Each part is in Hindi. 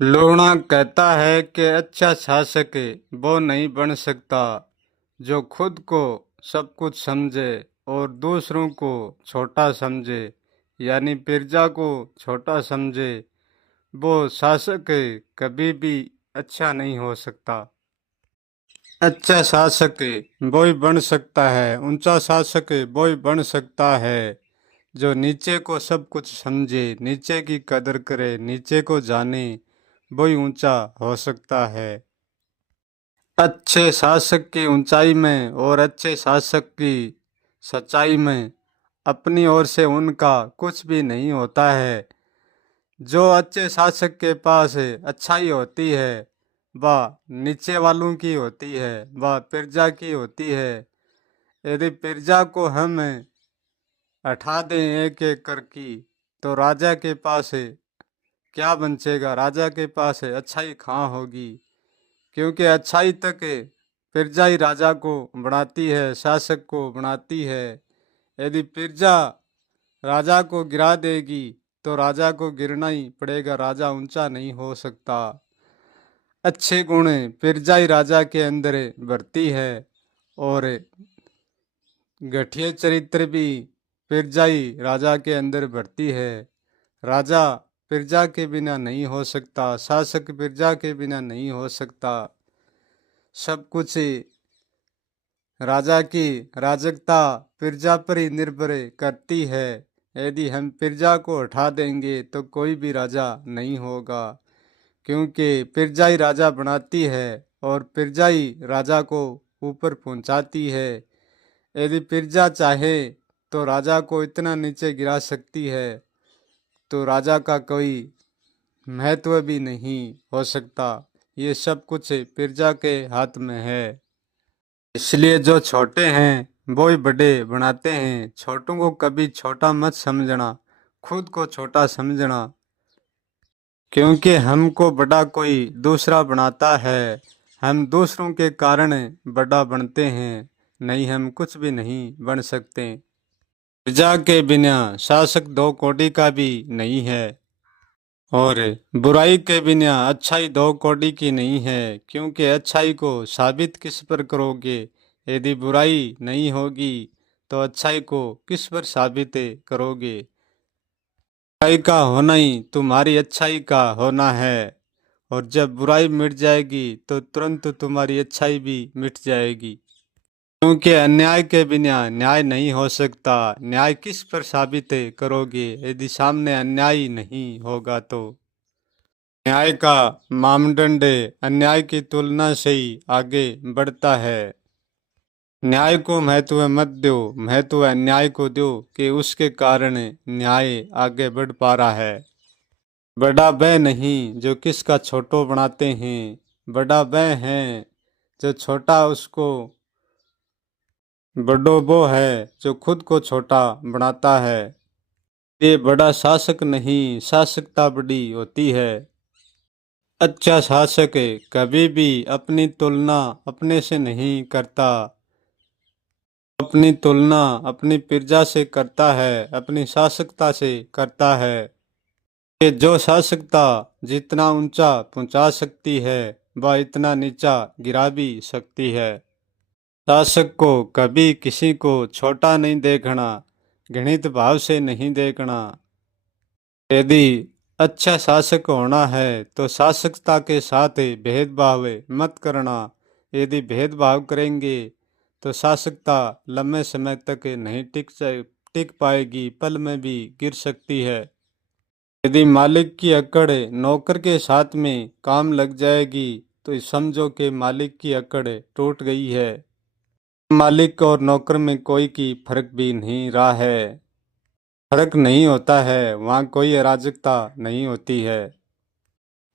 लोना कहता है कि अच्छा शासक वो नहीं बन सकता जो खुद को सब कुछ समझे और दूसरों को छोटा समझे, यानी प्रजा को छोटा समझे। वो शासक कभी भी अच्छा नहीं हो सकता। अच्छा शासक वो ही बन सकता है, ऊंचा शासक वो ही बन सकता है जो नीचे को सब कुछ समझे, नीचे की कदर करे, नीचे को जाने। वो ही ऊंचा हो सकता है। अच्छे शासक की ऊंचाई में और अच्छे शासक की सच्चाई में अपनी ओर से उनका कुछ भी नहीं होता है। जो अच्छे शासक के पास अच्छाई होती है वह नीचे वालों की होती है, वह प्रजा की होती है। यदि प्रजा को हम हटा दें एक एक करके तो राजा के पास क्या बचेगा? राजा के पास अच्छाई कहाँ होगी? क्योंकि अच्छाई तक प्रजा ही राजा को बनाती है, शासक को बनाती है। यदि प्रजा राजा को गिरा देगी तो राजा को गिरना ही पड़ेगा, राजा ऊंचा नहीं हो सकता। अच्छे गुण प्रजा ही राजा के अंदर भरती है और घटिया चरित्र भी प्रजा ही राजा के अंदर भरती है। राजा प्रजा के बिना नहीं हो सकता, शासक प्रजा के बिना नहीं हो सकता। सब कुछ राजा की राजकता प्रजा पर ही निर्भर करती है। यदि हम प्रजा को हटा देंगे तो कोई भी राजा नहीं होगा, क्योंकि प्रजा ही राजा बनाती है और प्रजा ही राजा को ऊपर पहुंचाती है। यदि प्रजा चाहे तो राजा को इतना नीचे गिरा सकती है तो राजा का कोई महत्व भी नहीं हो सकता। ये सब कुछ प्रजा के हाथ में है। इसलिए जो छोटे हैं वो ही बड़े बनाते हैं। छोटों को कभी छोटा मत समझना, खुद को छोटा समझना, क्योंकि हमको बड़ा कोई दूसरा बनाता है। हम दूसरों के कारण बड़ा बनते हैं, नहीं हम कुछ भी नहीं बन सकते। प्रजा के बिना शासक दो कौड़ी का भी नहीं है और बुराई के बिना अच्छाई दो कौड़ी की नहीं है। क्योंकि अच्छाई को साबित किस पर करोगे? यदि बुराई नहीं होगी तो अच्छाई को किस पर साबित करोगे? बुराई का होना ही तुम्हारी अच्छाई का होना है, और जब बुराई मिट जाएगी तो तुरंत तुम्हारी अच्छाई भी मिट जाएगी। क्योंकि अन्याय के बिना न्याय नहीं हो सकता। न्याय किस पर साबित करोगे यदि सामने अन्याय नहीं होगा? तो न्याय का मानदंड अन्याय की तुलना से ही आगे बढ़ता है। न्याय को महत्व मत दो, महत्व अन्याय को दो कि उसके कारण न्याय आगे बढ़ पा रहा है। बड़ा वह नहीं जो किसका छोटो बनाते हैं, बड़ा वह है जो छोटा उसको बड़ो वो है जो खुद को छोटा बनाता है। ये बड़ा शासक नहीं, शासकता बड़ी होती है। अच्छा शासक कभी भी अपनी तुलना अपने से नहीं करता, अपनी तुलना अपनी प्रजा से करता है, अपनी शासकता से करता है। कि जो शासकता जितना ऊंचा पहुंचा सकती है वह इतना नीचा गिरा भी सकती है। शासक को कभी किसी को छोटा नहीं देखना, घृणित भाव से नहीं देखना। यदि अच्छा शासक होना है तो शासकता के साथ भेदभाव मत करना। यदि भेदभाव करेंगे तो शासकता लंबे समय तक नहीं टिक पाएगी, पल में भी गिर सकती है। यदि मालिक की अकड़ नौकर के साथ में काम लग जाएगी तो समझो कि मालिक की अकड़ टूट गई है। मालिक और नौकर में कोई की फर्क भी नहीं रहा है। फर्क नहीं होता है, वहाँ कोई अराजकता नहीं होती है।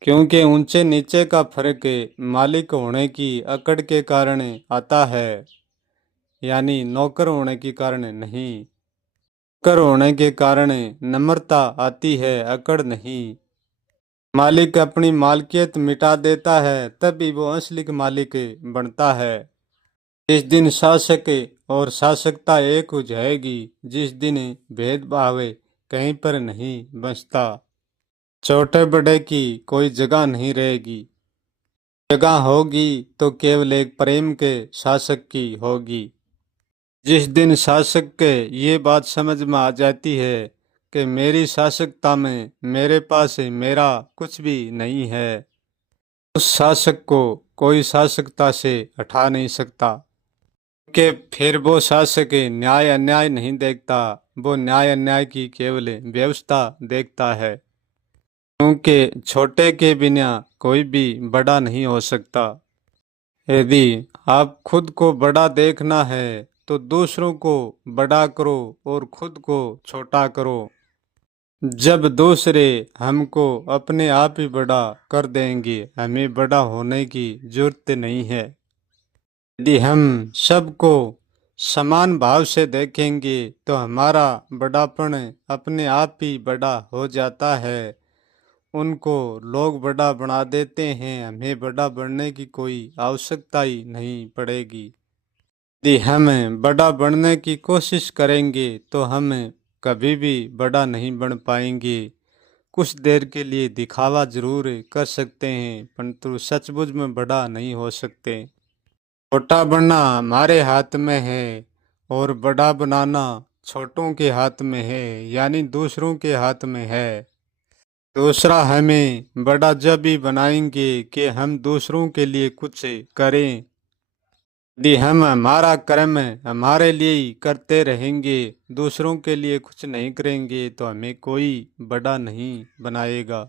क्योंकि ऊंचे नीचे का फर्क मालिक होने की अकड़ के कारण आता है, यानी नौकर होने के कारण नहीं। नौकर होने के कारण नम्रता आती है, अकड़ नहीं। मालिक अपनी मालकियत मिटा देता है तभी वो असली मालिक बनता है। जिस दिन शासक और शासकता एक हो जाएगी, जिस दिन भेदभाव कहीं पर नहीं बचता। छोटे बड़े की कोई जगह नहीं रहेगी। जगह होगी तो केवल एक प्रेम के शासक की होगी। जिस दिन शासक के ये बात समझ में आ जाती है कि मेरी शासकता में मेरे पास मेरा कुछ भी नहीं है, उस शासक को कोई शासकता से हटा नहीं सकता। कि फिर वो शासक न्याय अन्याय नहीं देखता, वो न्याय अन्याय की केवल व्यवस्था देखता है। क्योंकि छोटे के बिना कोई भी बड़ा नहीं हो सकता। यदि आप खुद को बड़ा देखना है तो दूसरों को बड़ा करो और खुद को छोटा करो। जब दूसरे हमको अपने आप ही बड़ा कर देंगे, हमें बड़ा होने की जरूरत नहीं है। यदि हम सबको समान भाव से देखेंगे तो हमारा बड़ापन अपने आप ही बड़ा हो जाता है। उनको लोग बड़ा बना देते हैं, हमें बड़ा बनने की कोई आवश्यकता ही नहीं पड़ेगी। यदि हम बड़ा बनने की कोशिश करेंगे तो हम कभी भी बड़ा नहीं बन पाएंगे। कुछ देर के लिए दिखावा जरूर कर सकते हैं, परंतु सचमुच में बड़ा नहीं हो सकते। छोटा बनना हमारे हाथ में है और बड़ा बनाना छोटों के हाथ में है, यानी दूसरों के हाथ में है। दूसरा हमें बड़ा जब भी बनाएंगे कि हम दूसरों के लिए कुछ करें। यदि हम हमारा कर्म हमारे लिए ही करते रहेंगे, दूसरों के लिए कुछ नहीं करेंगे, तो हमें कोई बड़ा नहीं बनाएगा।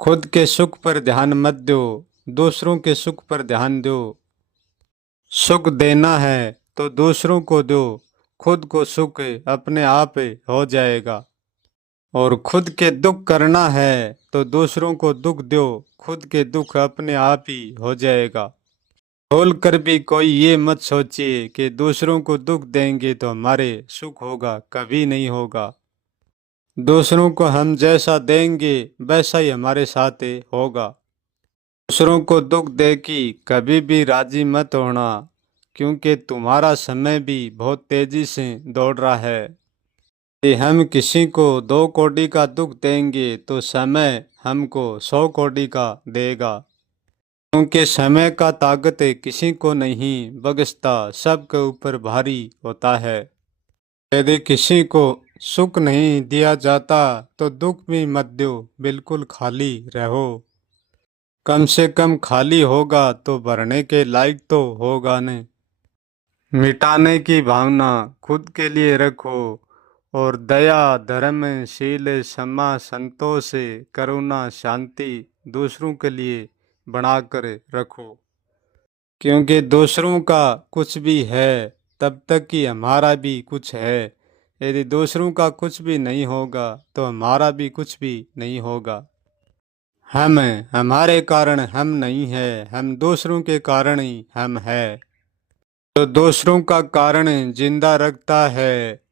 खुद के सुख पर ध्यान मत दो, दूसरों के सुख पर ध्यान दो। सुख देना है तो दूसरों को दो, खुद को सुख अपने आप हो जाएगा। और खुद के दुख करना है तो दूसरों को दुख दो, खुद के दुख अपने आप ही हो जाएगा। बोल कर भी कोई ये मत सोचिए कि दूसरों को दुख देंगे तो हमारे सुख होगा, कभी नहीं होगा। दूसरों को हम जैसा देंगे वैसा ही हमारे साथ होगा। दूसरों को दुख दे कि कभी भी राजी मत होना, क्योंकि तुम्हारा समय भी बहुत तेजी से दौड़ रहा है। यदि हम किसी को 2 कौड़ी का दुख देंगे तो समय हमको 100 कौड़ी का देगा। क्योंकि समय का ताकत किसी को नहीं बख्शता, सबके ऊपर भारी होता है। यदि किसी को सुख नहीं दिया जाता तो दुख भी मत दो, बिल्कुल खाली रहो। कम से कम खाली होगा तो भरने के लायक तो होगा नहीं। मिटाने की भावना खुद के लिए रखो और दया धर्म शील क्षमा संतोष करुणा शांति दूसरों के लिए बनाकर रखो। क्योंकि दूसरों का कुछ भी है तब तक कि हमारा भी कुछ है। यदि दूसरों का कुछ भी नहीं होगा तो हमारा भी कुछ भी नहीं होगा। हम हमारे कारण हम नहीं है, हम दूसरों के कारण ही हम है। तो दूसरों का कारण जिंदा रखता है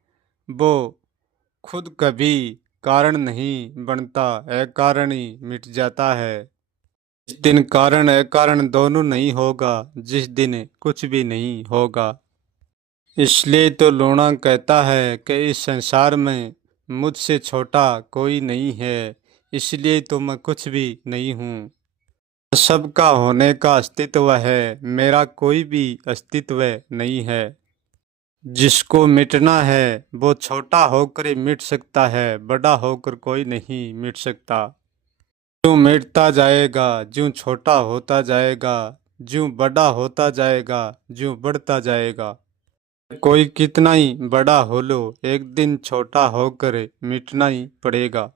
वो खुद कभी कारण नहीं बनता, अकारण ही मिट जाता है। जिस दिन कारण अकारण दोनों नहीं होगा, जिस दिन कुछ भी नहीं होगा। इसलिए तो लूणा कहता है कि इस संसार में मुझसे छोटा कोई नहीं है, इसलिए तो मैं कुछ भी नहीं हूँ। सबका होने का अस्तित्व है, मेरा कोई भी अस्तित्व नहीं है। जिसको मिटना है वो छोटा होकर ही मिट सकता है, बड़ा होकर कोई नहीं मिट सकता। जो मिटता जाएगा, जो छोटा होता जाएगा, जो बड़ा होता जाएगा, जो बढ़ता जाएगा। कोई कितना ही बड़ा हो लो, एक दिन छोटा होकर मिटना ही पड़ेगा।